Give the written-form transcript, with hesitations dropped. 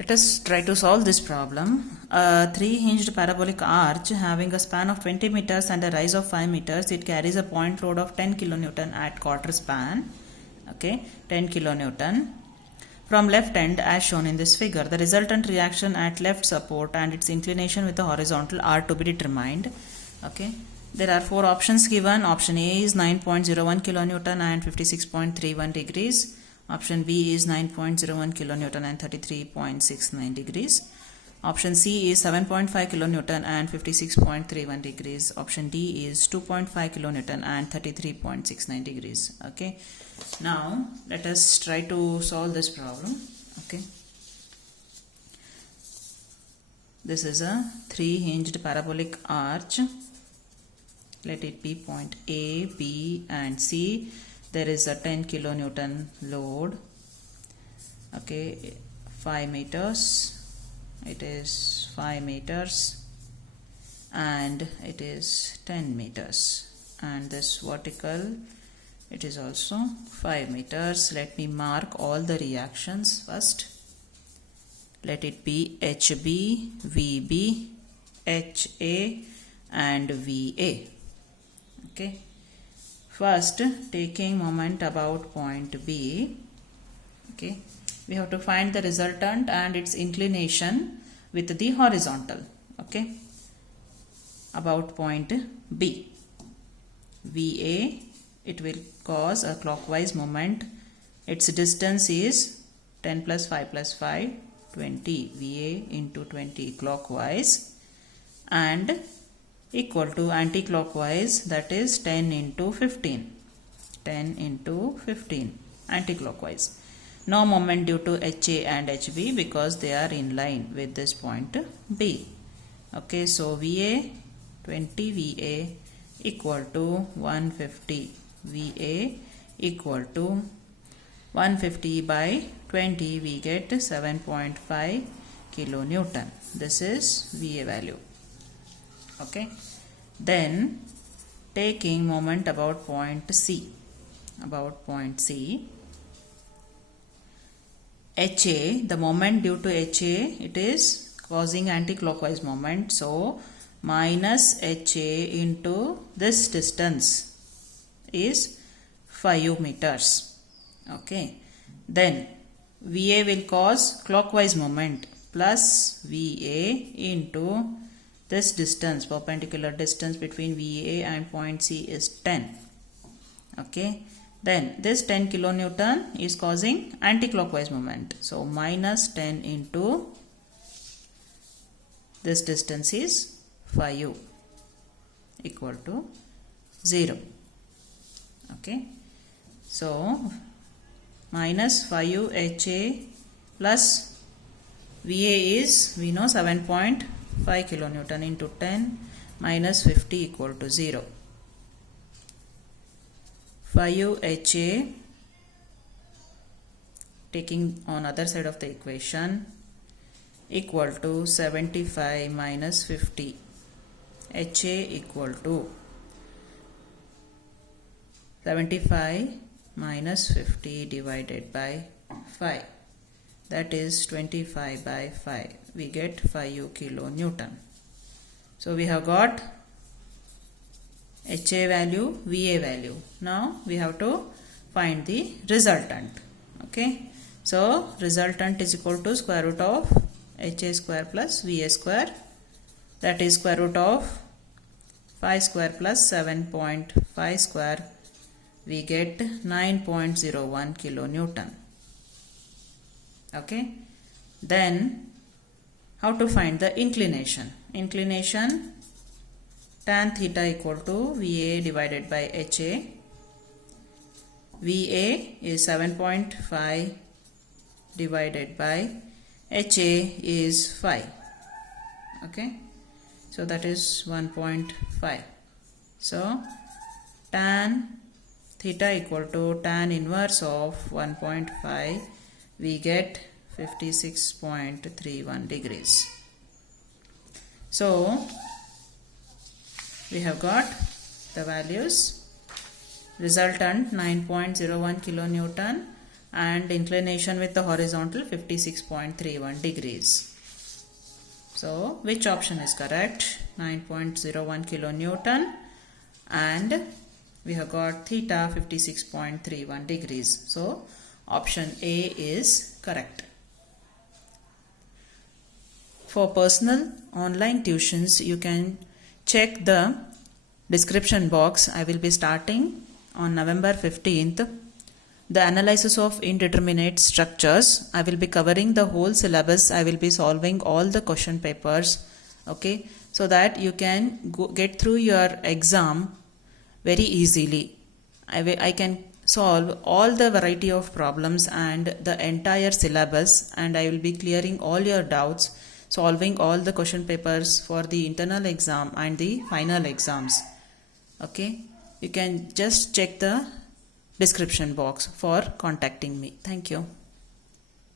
Let us try to solve this problem. A three-hinged parabolic arch having a span of 20 meters and a rise of 5 meters, it carries a point load of 10 kilonewton at quarter span. Okay, 10 kilonewton. From left end as shown in this figure, the resultant reaction at left support and its inclination with the horizontal are to be determined. Okay, there are four options given. Option A is 9.01 kilonewton and 56.31 degrees. Option B is 9.01 kilonewton and 33.69 degrees. Option C is 7.5 kilonewton and 56.31 degrees. Option D is 2.5 kilonewton and 33.69 degrees. Okay. Now let us try to solve this problem. Okay. This is a three-hinged parabolic arch. Let it be point A, B and C. There is a 10 kilonewton load. Okay, 5 meters. It is 5 meters and it is 10 meters. And this vertical, it is also 5 meters. Let me mark all the reactions first. Let it be HB, VB, HA and VA. Okay. First, taking moment about point B, okay, we have to find the resultant and its inclination with the horizontal, okay, about point B. VA, it will cause a clockwise moment. Its distance is 10 plus 5 plus 5, 20, VA into 20 clockwise, and equal to anti-clockwise, that is 10 into 15. 10 into 15 anti-clockwise. No moment due to HA and HB because they are in line with this point B. Okay, so VA, 20 VA equal to 150. VA equal to 150 by 20, we get 7.5 kilonewton. This is VA value. Okay, then taking moment about point C, HA, the moment due to HA, it is causing anti-clockwise moment, so minus HA into this distance is 5 meters. Okay, then VA will cause clockwise moment plus VA into this distance, perpendicular distance between VA and point C is 10. Okay. Then this 10 kilonewton is causing anti-clockwise moment. So minus 10 into this distance is 5 equal to 0. Okay. So minus 5 HA plus VA is, we know, 7.5 kilonewton into 10 minus 50 equal to 0. 5 HA, taking on other side of the equation, equal to 75 minus 50. HA equal to 75 minus 50 divided by 5. That is 25 by 5. We get 5 kilonewton. So we have got HA value, VA value. Now we have to find the resultant. Okay. So resultant is equal to square root of HA square plus VA square. That is square root of 5 square plus 7.5 square. We get 9.01 kilonewton. Okay. Then how to find the inclination? Inclination, tan theta equal to VA divided by HA. VA is 7.5 divided by HA is 5. Okay. So that is 1.5. So tan theta equal to tan inverse of 1.5. We get 56.31 degrees. So we have got the values. Resultant 9.01 kilonewton and inclination with the horizontal 56.31 degrees. So which option is correct? 9.01 kilonewton, and we have got theta 56.31 degrees. So option A is correct. For personal online tuitions, you can check the description box. I will be starting on November 15th. The analysis of indeterminate structures. I will be covering the whole syllabus. I will be solving all the question papers. Okay, so that you can get through your exam very easily. I can solve all the variety of problems and the entire syllabus, and I will be clearing all your doubts, solving all the question papers for the internal exam and the final exams. Okay, you can just check the description box for contacting me. Thank you.